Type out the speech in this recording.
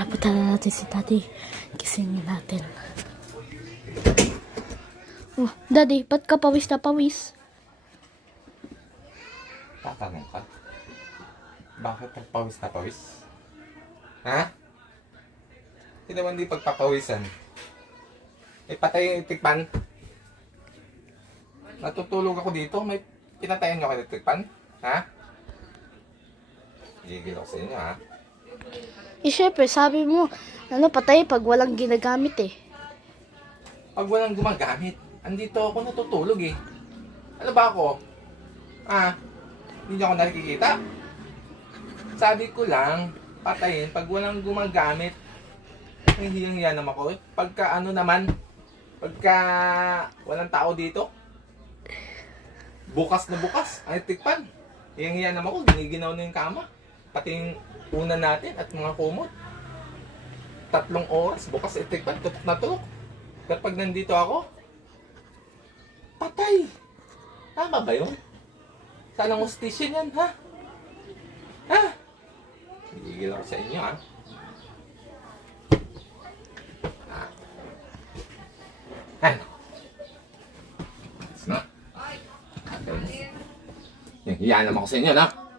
Tara, punta na natin si daddy. Gisingin natin. Oh, daddy, ba't ka pawis na pawis? Tatanong ka? Bakit pagpawis na pawis? Ha? Hindi naman di pagpapawisan. Eh, patay yung tikpan. Natutulog ako dito. May pinatayan nyo kayo ng tikpan? Ha? Gigil ako sa inyo, ha? Eh, syempre, sabi mo, ano, patay pag walang ginagamit eh. Pag walang gumagamit, andito ako natutulog eh. Ano ba ako? Ah, hindi niyo ako nakikita? Sabi ko lang, patayin pag walang gumagamit. Hihiyang-hiya naman ako. eh. Pagka ano naman, pagka walang tao dito, bukas na bukas, ay tikpan. Hiyang-hiya naman ako, giniginaw na yung kama. Pati yung una natin at mga kumot. Tatlong oras, bukas itikpan, tutok na tutok. Kapag nandito ako, patay. Tama ba yun? Sanang hostisya yan, ha? Ha? Gigil ako sa inyo, ha? Ano? It's not. Okay. Yung hiya naman ako sa inyo, na?